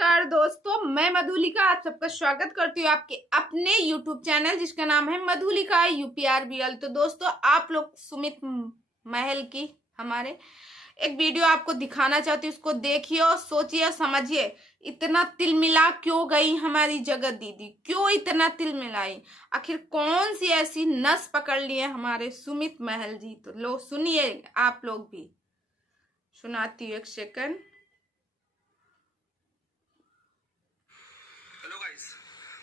नमस्कार दोस्तों, मैं मधुलिका आप सबका स्वागत करती हूँ आपके अपने YouTube चैनल जिसका नाम है मधुलिका UPRBL। तो दोस्तों, आप लोग सुमित महल की हमारे एक वीडियो आपको दिखाना चाहती हूँ, उसको देखिए और सोचिए और समझिए। इतना तिलमिला क्यों गई हमारी जगत दीदी, क्यों इतना तिलमिलाई? आखिर कौन सी ऐसी नस पकड़ लिए हमारे सुमित महल जी? तो लो सुनिए, आप लोग भी। सुनाती हूँ, एक second.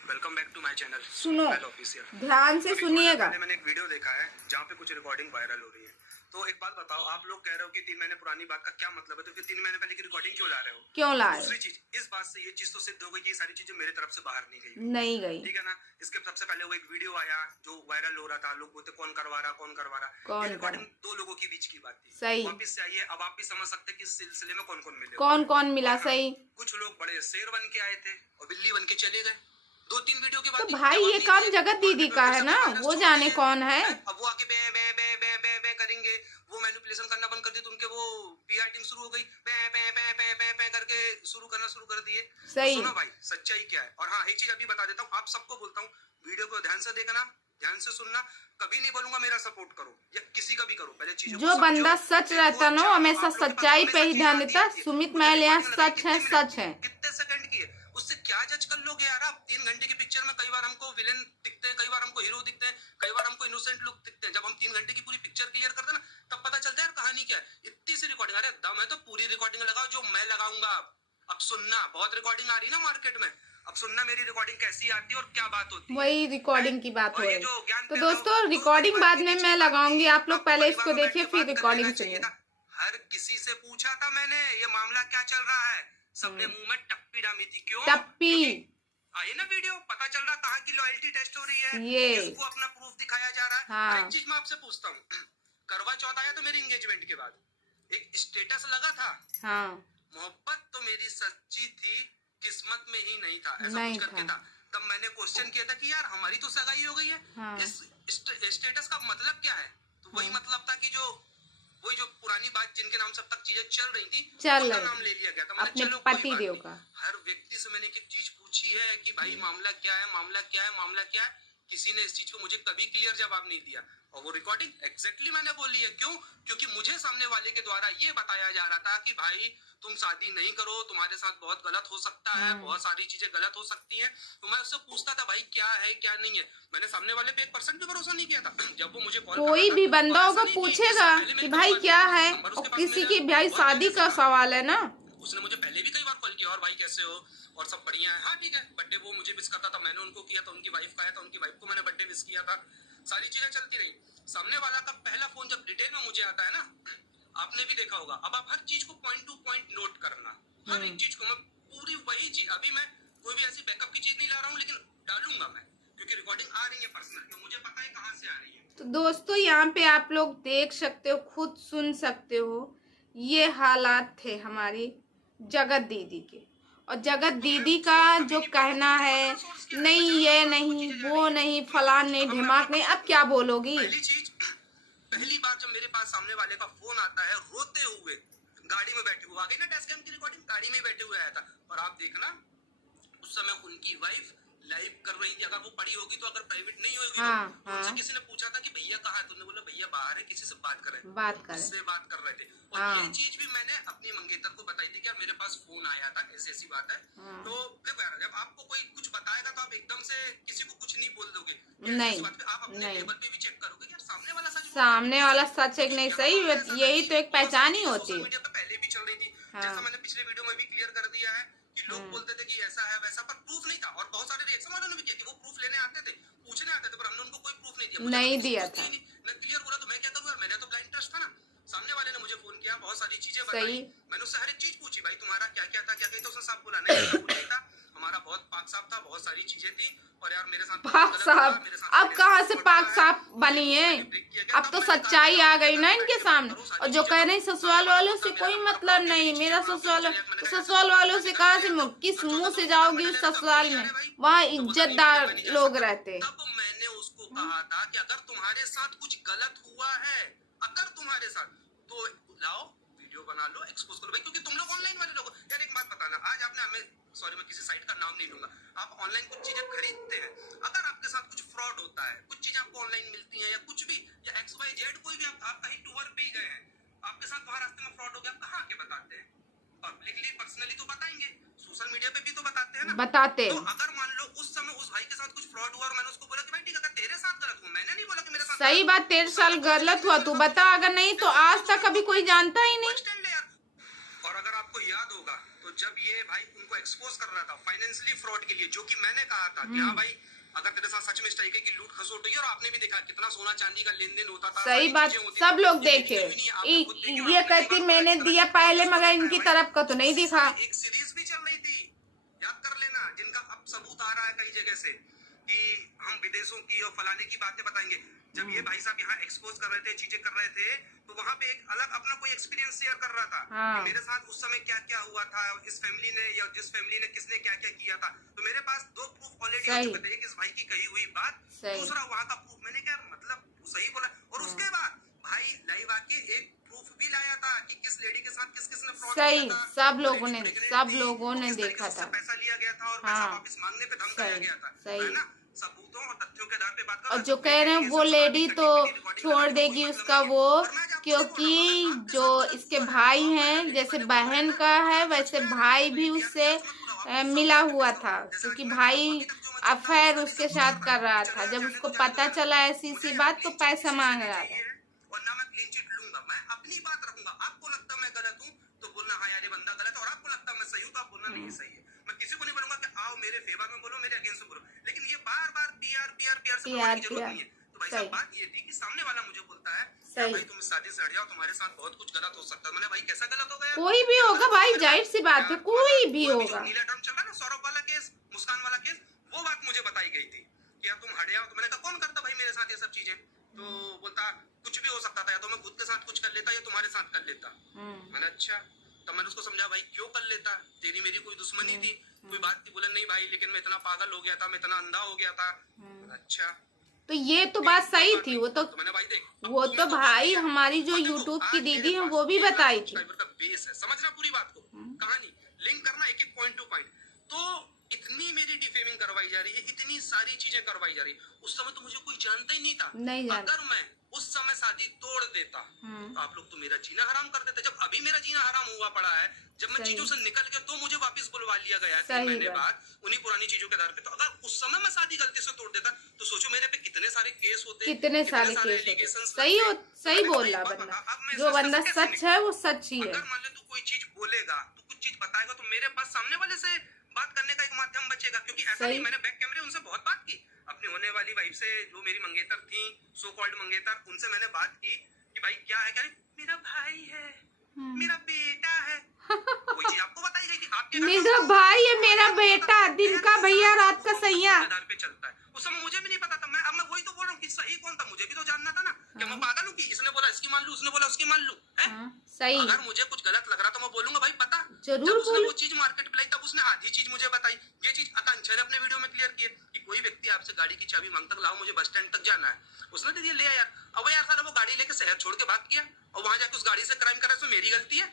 Welcome back to my channel. सुनो, ध्यान से सुनिएगा। मैंने एक वीडियो देखा है जहाँ पे कुछ रिकॉर्डिंग वायरल हो रही है। तो एक बात बताओ, आप लोग कह रहे हो कि 3 महीने पुरानी बात का क्या मतलब है? तो फिर 3 महीने पहले की रिकॉर्डिंग क्यों ला रहे हो? क्यों ला रहे हो? दूसरी चीज, इस बात से ये चीज तो सिद्ध हो गई कि ये सारी चीजें मेरे तरफ से बाहर नहीं गई। ठीक है ना। इसके सबसे पहले वो एक वीडियो आया जो वायरल हो रहा था, लोग बोलते कौन करवा रहा। ये रिकॉर्डिंग 2 लोगों के बीच की बात थी। सही। वापिस से आई है। अब आप भी समझ सकते हैं कि इस सिलसिले में कौन कौन मिले, कौन मिला। सही। कुछ लोग बड़े शेर बन के आए थे और बिल्ली बन के चले गए। 2-3 वीडियो के बाद तो भाई ये काम जगत दीदी का है ना, वो जाने कौन है। अब वो आके बे बे बे बे बे बे करेंगे, वो मैनिपुलेशन करना बंद कर दिए, तो उनके वो पीआर टीम शुरू हो गई, बे बे बे बे बे बे करके शुरू कर दिए। सही। तो सुनो भाई, सच्चाई क्या है। और हाँ, एक चीज अभी बता देता हूँ, आप सबको बोलता हूँ, वीडियो को ध्यान से देखना, ध्यान से सुनना। कभी नहीं बोलूंगा मेरा सपोर्ट करो या किसी का भी करो, पहले चीजों जो बंदा सच रहता ना हमेशा सच्चाई पे ही ध्यान देता। सुमित महल यहाँ सच है, सच है। कितने सेकंड की है, उससे क्या जज कर लोगे यार आप? 3 घंटे की पिक्चर में कई बार हमको विलेन दिखते हैं, कई बार हमको हीरो दिखते हैं, कई बार हमको इनोसेंट लुक दिखते हैं। जब हम 3 घंटे की पूरी पिक्चर क्लियर करते हैं ना, तब पता चलता है यार कहानी क्या है। इतनी सी रिकॉर्डिंग, अरे दम है तो पूरी रिकॉर्डिंग लगाओ जो मैं लगाऊंगा। अब सुनना, बहुत रिकॉर्डिंग आ रही है ना मार्केट में, अब सुनना मेरी रिकॉर्डिंग कैसी आती है और क्या बात होती है। वही रिकॉर्डिंग की बात हो रही है। तो दोस्तों, रिकॉर्डिंग बाद में मैं लगाऊंगी, आप लोग पहले इसको देखिए फिर रिकॉर्डिंग सुनिए। हर किसी से पूछा था मैंने, ये मामला क्या चल रहा है, सबने मुंह में टप्पी डाली थी। क्यों? टप्पी आई ना वीडियो, पता चल रहा कहाँ की लॉयल्टी टेस्ट हो रही है, ये किसको अपना प्रूफ दिखाया जा रहा है। हाँ। एक चीज मैं आपसे पूछता हूँ, करवा चौथ आया तो मेरी एंगेजमेंट के बाद एक स्टेटस लगा था, हाँ, मोहब्बत तो मेरी सच्ची थी, किस्मत में ही नहीं था, ऐसा कुछ करके था। तब मैंने क्वेश्चन किया था कि यार हमारी तो सगाई हो गई है, हाँ, इस स्टेटस का मतलब क्या है? तो वही मतलब था कि वही जो पुरानी बात जिनके नाम से अब तक चीजें चल रही थी, उनका नाम ले लिया गया था। मैंने चलो पति देव का। हर व्यक्ति से मैंने एक चीज पूछी है कि भाई मामला क्या है, मामला क्या है, मामला क्या है। किसी ने इस चीज को मुझे कभी क्लियर जवाब नहीं दिया। और वो रिकॉर्डिंग एग्जैक्टली मैंने बोली है। क्यों? क्योंकि मुझे सामने वाले के द्वारा ये बताया जा रहा था कि भाई तुम शादी नहीं करो, तुम्हारे साथ बहुत गलत हो सकता है, बहुत सारी चीजें गलत हो सकती हैं। तो मैं उससे पूछता था भाई क्या है क्या नहीं है। मैंने सामने वाले पे 1% भी भरोसा नहीं किया था। जब वो मुझे कॉल, कोई भी बंदा होगा पूछेगा कि भाई क्या है, और किसी की भाई शादी का सवाल है ना। उसने मुझे पहले भी कई बार कॉल किया, और भाई कैसे हो और सब बढ़िया है, हाँ ठीक है। बर्थडे वो मुझे विश करता था, मैंने उनको किया था, उनकी वाइफ का आया था, उनकी वाइफ को मैंने बर्थडे विश किया था। सारी चीजें चलती रही। सामने वाला का पहला फोन जब डिटेल में मुझे आता है ना, आपने भी देखा होगा। अब आप हर चीज को पॉइंट टू पॉइंट नोट करना, हर एक चीज को। मैं पूरी वही चीज, अभी मैं कोई भी ऐसी बैकअप की चीज नहीं ला रहा हूँ, लेकिन डालूंगा मैं, क्योंकि रिकॉर्डिंग आ रही है पर्सनल, तो मुझे पता है कहाँ से आ रही है। तो दोस्तों, यहाँ पे आप लोग देख सकते हो, खुद सुन सकते हो, ये हालात थे हमारी जगत दीदी के। और जगत दीदी का जो कहना है, नहीं ये नहीं वो नहीं, फलान नहीं, ढिमाक नहीं, अब क्या बोलोगी? पहली बार जब मेरे पास सामने वाले का फोन आता है रोते हुए, गाड़ी में बैठे हुए, आ गई ना डैश कैम की रिकॉर्डिंग, गाड़ी में बैठे हुए आया था। और आप देखना उस समय उनकी वाइफ लाइव कर रही थी। अगर वो पड़ी होगी तो, अगर प्राइवेट नहीं होगी तो उनसे किसी ने पूछा था कि भैया कहाँ है, तुमने बोला भैया बाहर है, किसी से बात कर रहे थे, बात कर रहे थे। और ये चीज भी मैंने अपनी मंगेतर को बताई थी कि यार मेरे पास फोन आया था, ऐसी बात है। तो देखो यार, जब आपको कोई कुछ बताएगा तो आप एकदम से किसी को कुछ नहीं बोल दोगे, नहीं, आप अपने लेवल पे भी चेक करोगे यार सामने वाला सच है कि नहीं। सही, यही तो एक पहचान ही होती है। मीडिया पे पहले भी चल रही थी, जैसा मैंने पिछले वीडियो में भी क्लियर कर दिया है कि लोग बोलते थे कि ऐसा है वैसा, पर प्रूफ नहीं था। और बहुत सारे रिएक्शन वालों ने भी किया कि वो प्रूफ लेने आते थे, पूछने आते थे, पर हमने उनको कोई प्रूफ नहीं दिया, नहीं दिया था। मैं क्लियर बोला तो मैं क्या करूँ यार, मेरा तो ब्लाइंड ट्रस्ट था ना। सामने वाले ने मुझे फोन किया, बहुत सारी चीजें बताई, मैंने उससे हर एक चीज पूछी, भाई तुम्हारा क्या क्या था, क्या क्या था। उसने साफ बोला नहीं ऐसा कुछ नहीं था, हमारा बहुत पाक साफ था, बहुत सारी चीजें थी, और यार मेरे साथ पाक साफ, अब कहाँ से पाक साफ बनी है? अब तो सच्चाई आ गई ना इनके सामने। और जो कह रहे हैं ससुराल वालों से कोई मतलब नहीं, मेरा ससुराल, तो ससुराल वालों से कहाँ से, किस मुंह से जाओगी उस ससुराल में? वहाँ इज्जतदार लोग रहते। तब मैंने उसको कहा था कि अगर तुम्हारे साथ कुछ गलत हुआ है, अगर तुम्हारे साथ, तो लाओ वीडियो बना लो, एक्सपोज करो भाई, क्योंकि तुम लोग ऑनलाइन वाले लोग। यार एक बात बताना, आज आपने हमें, सॉरी मैं किसी साइट का नाम नहीं लूंगा, आप ऑनलाइन कुछ चीजें खरीदते हैं, अगर आपके साथ कुछ फ्रॉड होता है, कुछ चीजें आपको ऑनलाइन मिलती हैं या कुछ भी, या XYZ कोई भी, आप कहीं टूर पे ही गए हैं, आपके साथ वहां रास्ते में फ्रॉड हो गया, आप कहाँ आके बताते हैं? पब्लिकली, पर्सनली तो बताएंगे, सोशल मीडिया पे भी तो बताते हैं ना, बताते। तो अगर मान लो उस समय उस भाई के साथ कुछ फ्रॉड हुआ और मैंने उसको बोला कि भाई ठीक है, अगर तेरे साथ गलत हुआ, मैंने नहीं बोला कि मेरे साथ सही बात, 13 साल गलत हुआ, तू बता, अगर नहीं तो आज तक कभी कोई जानता ही नहीं। और अगर आपको याद होगा तो जब ये भाई उनको एक्सपोज कर रहा था फाइनेंशियली फ्रॉड के लिए, जो कि मैंने कहा था कि हाँ भाई अगर तेरे साथ सच में इस तरीके की लूट खसोट हुई, और आपने भी देखा कितना सोना चांदी का लेन देन होता था, सही बात, सब लोग देखे, ये कहती मैंने दिया पहले मगर इनकी तरफ का तो नहीं दिखा। एक सीरीज भी चल रही थी, याद कर लेना, जिनका अब सबूत आ रहा है कई जगह से कि हम विदेशों की और फलाने की बातें बताएंगे। जब ये भाई साहब यहाँ एक्सपोज कर रहे थे, चीजें कर रहे थे, तो वहाँ पे एक अलग अपना कोई एक्सपीरियंस शेयर कर रहा था कि मेरे साथ उस समय क्या क्या हुआ था, इस फैमिली ने या जिस फैमिली ने किसने क्या क्या किया था। तो मेरे पास 2 प्रूफ ऑलरेडी हो चुके थे, एक इस भाई की कही हुई बात, दूसरा वहाँ का प्रूफ। मैंने क्या मतलब सही बोला, और उसके बाद भाई लाइव आके एक प्रूफ भी लाया था कि किस लेडी के साथ किस किसने फ्रॉड किया था। सब लोगों ने देखा था, पैसा लिया गया था और पैसा वापस मांगने पे धमकाया गया था, है ना, सबूतों और तथ्यों के आधार पे बात कर। और जो कह रहे हैं वो लेडी तो छोड़ देगी उसका वो, क्योंकि जो इसके भाई हैं, जैसे बहन का है वैसे भाई भी उससे मिला हुआ था, क्योंकि भाई अफेयर उसके साथ कर रहा था। जब उसको पता चला ऐसी सी बात तो पैसा मांग रहा था। और ना मैं क्लीन चिट लूंगा, मैं अपनी बात रखूंगा। आपको लगता मैं गलत हूँ तो बोलना हाँ यार ये बंदा गलत है, और आपको लगता मैं सही हूँ तो आप बोलना नहीं सही है। मैं किसी को नहीं बोलूंगा कि आओ मेरे फेवर में बोलो, मेरे अगेंस्ट में बोलो, लेकिन ये बार बार पीआर से बोलने की जरूरत नहीं है। तो भाई साहब बात ये थी कि सामने वाला मुझे बोलता है भाई तुम इस शादी से हट जाओ, तुम्हारे साथ बहुत कुछ गलत हो सकता है। मैंने भाई कैसा गलत हो गया? कोई भी होगा भाई, जाहिर सी बात है, कोई भी होगा। नीला ड्रम चल रहा है ना, सौरभ वाला केस, मुस्कान वाला केस, वो बात मुझे बताई गई थी कि यार तुम हट जाओ। तो मैंने कहा कौन करता भाई मेरे साथ ये सब चीजें? तो बोलता कुछ भी हो सकता था, या तो मैं खुद के साथ कुछ कर लेता या तुम्हारे साथ कर लेता। मैंने अच्छा, तो मैंने उसको समझा भाई क्यों कर लेता, तेरी मेरी कोई दुश्मनी थी, कोई बात थी? बोला नहीं भाई, लेकिन मैं इतना पागल हो गया था, मैं इतना अंधा हो गया था। अच्छा, तो ये तो बात सही थी, वो तो भाई हमारी जो यूट्यूब की दीदी है वो भी बताई थी। बेस है, समझना पूरी बात को, कहानी लिंक करना एक एक पॉइंट टू पॉइंट। तो इतनी मेरी डिफेमिंग करवाई जा रही है, इतनी सारी चीजें करवाई जा रही है। उस समय तो मुझे कोई जानता ही नहीं था। अगर मैं उस समय शादी तोड़ देता तो आप लोग तो मेरा जीना हराम कर देते। जब अभी मेरा जीना हराम हुआ पड़ा है, जब मैं चीजों से निकल गया तो मुझे वापस बुलवा लिया गया 3 महीने बाद उन्हीं पुरानी चीजों के आधार पे। तो अगर उस समय मैं शादी गलती से तोड़ देता तो सोचो मेरे पे कितने सारे केस होते, कितने सारे एलिगेशन। सही बोल रहा बंदा, जो बंदा सच है वो सच ही है। अगर मान ले तू कोई चीज बोलेगा, तू कुछ चीज बताएगा, तो मेरे पास सामने वाले से बात करने का एक माध्यम बचेगा। क्योंकि ऐसा नहीं, मैंने बैक कैमरे उनसे बहुत बात की, अपनी होने वाली वाइफ से, जो मेरी मंगेतर थी, सो कॉल्ड मंगेतर, उनसे मैंने बात की कि भाई क्या है, क्या मेरा भाई है, मेरा बेटा है। वही चीज आपको बताई गई थी, आपके मेरा भाई है, मेरा बेटा, दिन का भैया रात का सैया पे चलता है। उस समय मुझे भी नहीं पता था। अब मैं वही तो बोल रहा हूँ कि सही कौन था, मुझे भी तो जानना था ना। क्या मैं पागल हूँ कि इसने बोला इसकी मान लूं, उसने बोला उसकी मान लूं? सही, अगर मुझे कुछ गलत लग रहा तो मैं बोलूंगा भाई पता, जरूर उसने वो चीज मार्केट में लाई तब उसने आधी चीज मुझे बताई। ये चीज आकांक्षा ने अपने वीडियो में क्लियर की है कि कोई व्यक्ति आपसे गाड़ी की चाबी मांगता, लाओ मुझे बस स्टैंड तक जाना है, उसने दे दिया, ले यार। अब यार सारा वो गाड़ी लेके शहर छोड़ के भाग गया और वहां जाके उस गाड़ी से क्राइम करा, तो मेरी गलती है?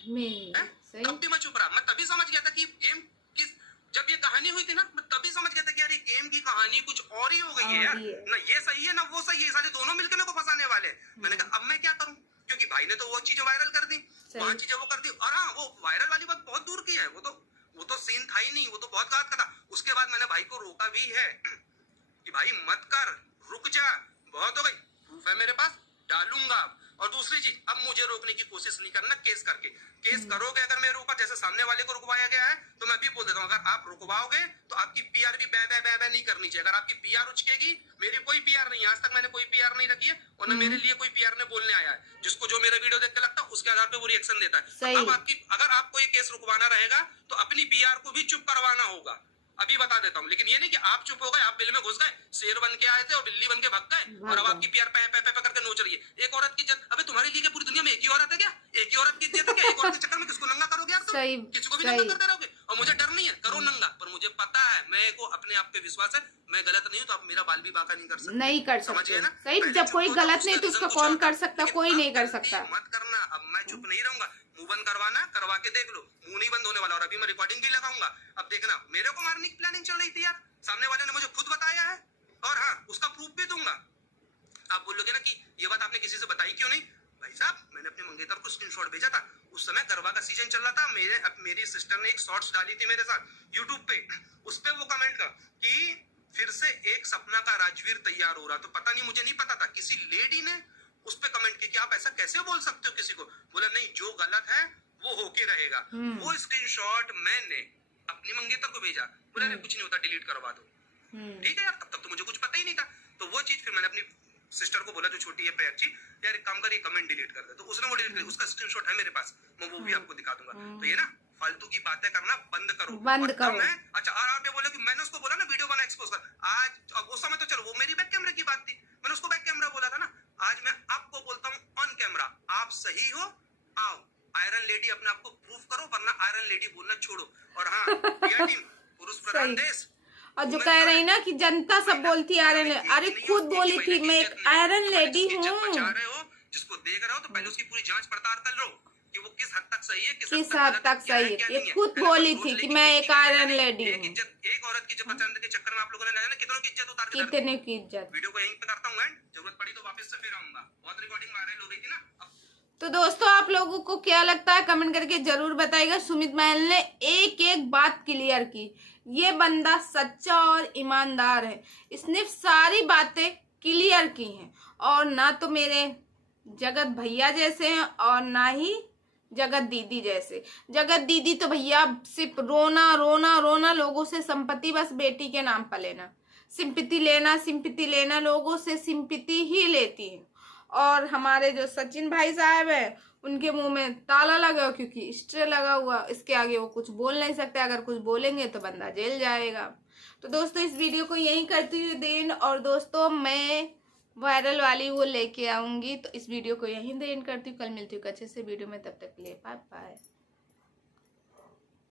तब भी मैं चुप रहा। मैं तभी समझ गया था कि गेम किस, जब ये कहानी हुई थी ना, मैं तभी समझ गया था कि यार ये गेम की कहानी कुछ और ही हो गई है यार। ना ये सही है ना वो सही है, सारे दोनों मिलकर मेरे को फंसाने वाले। मैंने कहा अब मैं क्या करूं, क्योंकि भाई ने तो वो चीजें वायरल कर दी, वहां चीजें वो कर दी। और हाँ, वो वायरल वाली बात बहुत दूर की है, वो तो सीन था ही नहीं, वो तो बहुत गलत का था। उसके बाद मैंने भाई को रोका भी है कि भाई मत कर, रुक जा, बहुत हो गई, प्रूफ है मेरे पास, डालूंगा। और दूसरी चीज, अब मुझे रोकने की कोशिश नहीं करना केस करके। केस करोगे अगर मेरे ऊपर, जैसे सामने वाले को रुकवाया गया है, तो मैं भी बोल देता हूँ अगर आप रुकवाओगे तो आपकी पीआर भी बै नहीं करनी चाहिए। अगर आपकी पीआर उचकेगी, मेरी कोई पीआर नहीं है, आज तक मैंने कोई पीआर नहीं रखी है, और न मेरे लिए कोई पीआर ने बोलने आया है। जिसको जो मेरा वीडियो देख के लगता है उसके आधार पे वो रिएक्शन देता है। अब आपकी, अगर आपको ये केस रुकवाना रहेगा तो अपनी पीआर को भी चुप करवाना होगा, अभी बता देता हूँ। लेकिन ये नहीं कि आप चुप हो गए, आप बिल में घुस गए, शेर बन के आए थे और बिल्ली बन के भाग गए, और अब आपकी पीआर पे करके नोच रही है। एक औरत की इज्जत, अबे तुम्हारे लिए क्या पूरी दुनिया में एक ही औरत है क्या? एक ही औरत की इज्जत है क्या? एक औरत के चक्कर में किसको नंगा करोगे यार तुम? किसी को भी नंगा करते रहोगे। और मुझे डर नहीं है, करो नंगा, पर मुझे पता है, मेरे को अपने आप पे विश्वास है, मैं गलत नहीं हूँ, तो आप मेरा बाल भी बांका नहीं कर सकते, नहीं कर सकते ना। सही, जब कोई गलत नहीं तो उसका कौन कर सकता, कोई नहीं कर सकता। मत करना, अब मैं चुप नहीं रहूंगा, मुंह बंद करवाना करवा के देख लो, मुंह नहीं बंद होने वाला, और अभी मैं रिकॉर्डिंग भी लगाऊंगा। अब देखना, मेरे को मारने की प्लानिंग चल रही थी यार, सामने वाले ने मुझे खुद बताया है, और हाँ उसका प्रूफ भी दूंगा। आप बोलोगे ना कि ये बात आपने किसी से बताई क्यों नहीं? भाई साहब, मैंने अपने मंगेतर को स्क्रीनशॉट भेजा था, उस समय गरबा का सीजन चल रहा था, मेरी सिस्टर ने एक शॉर्ट्स डाली थी मेरे साथ यूट्यूब पे, उस पे वो कमेंट का कि फिर से एक सपना का राजवीर तैयार हो रहा, तो पता नहीं, मुझे नहीं पता था, किसी लेडी ने उस पे कमेंट किया कि आप ऐसा कैसे बोल सकते हो किसी को। बोला नहीं, जो गलत है वो होके रहेगा। वो स्क्रीनशॉट मैंने अपनी मंगेतर को भेजा, बोला अरे कुछ नहीं होता, डिलीट करवा दो। ठीक है यार, तब तक तो मुझे कुछ पता ही नहीं था। तो वो चीज फिर मैंने अपनी सिस्टर को बोला, जो छोटी है प्रयाक्षी, यार एक काम करिए, कमेंट डिलीट कर दे, तो उसने वो डिलीट किया, उसका स्क्रीनशॉट है मेरे पास, मैं वो भी आपको दिखा दूंगा। तो ये ना फालतू की बातें करना बंद करो, बंद करो। अच्छा, और आप ये बोले कि मैंने उसको बोला ना वीडियो बना एक्सपोज कर, आज अब उस समय तो चलो वो मेरी बैक कैमरे की बात थी, मैंने उसको बैक कैमरा बोला था ना, आज मैं आपको बोलता हूँ ऑन कैमरा, आप सही हो, आओ आयरन लेडी अपने आप को प्रूफ करो, वरना आयरन लेडी बोलना छोड़ो। और हाँ, पुरुष प्रधान देश, और जो कह रही ना कि जनता सब बोलती आयरन, अरे खुद बोली थी मैं एक आयरन लेडी हूँ। जिसको देख रहे हो तो पहले उसकी पूरी जांच पड़ताल कर लो कि वो किस हद तक सही है, किस हद तक सही है। ये खुद बोली थी कि मैं एक आयरन लेडी हूँ। एक औरत की पसंद के चक्कर में आप लोगों ने कितनों की इज्जत उतार दी, कितने की इज्जत। वीडियो को यहीं पे करता हूँ, जरूरत पड़ी तो वापस से फिर आऊंगा, बहुत रिकॉर्डिंग वायरल हो गई थी ना। तो दोस्तों, आप लोगों को क्या लगता है कमेंट करके जरूर बताइएगा। सुमित महल ने एक एक बात क्लियर की, ये बंदा सच्चा और ईमानदार है, इसने सारी बातें क्लियर की हैं, और ना तो मेरे जगत भैया जैसे हैं और ना ही जगत दीदी जैसे। जगत दीदी तो भैया सिर्फ रोना रोना रोना, लोगों से संपत्ति बस बेटी के नाम पर लेना, सिंपैथी लेना, लोगों से सिंपैथी ही लेती है। और हमारे जो सचिन भाई साहब है, उनके मुंह में ताला लगा क्योंकि स्टे लगा हुआ, इसके आगे वो कुछ बोल नहीं सकते, अगर कुछ बोलेंगे तो बंदा जेल जाएगा। तो दोस्तों, इस वीडियो को यहीं करती हुई देन, और दोस्तों मैं वायरल वाली वो लेके आऊंगी, तो इस वीडियो को यहीं देन करती हूँ। कल मिलती हूँ अच्छे से वीडियो में, तब तक के लिए बाय बाय।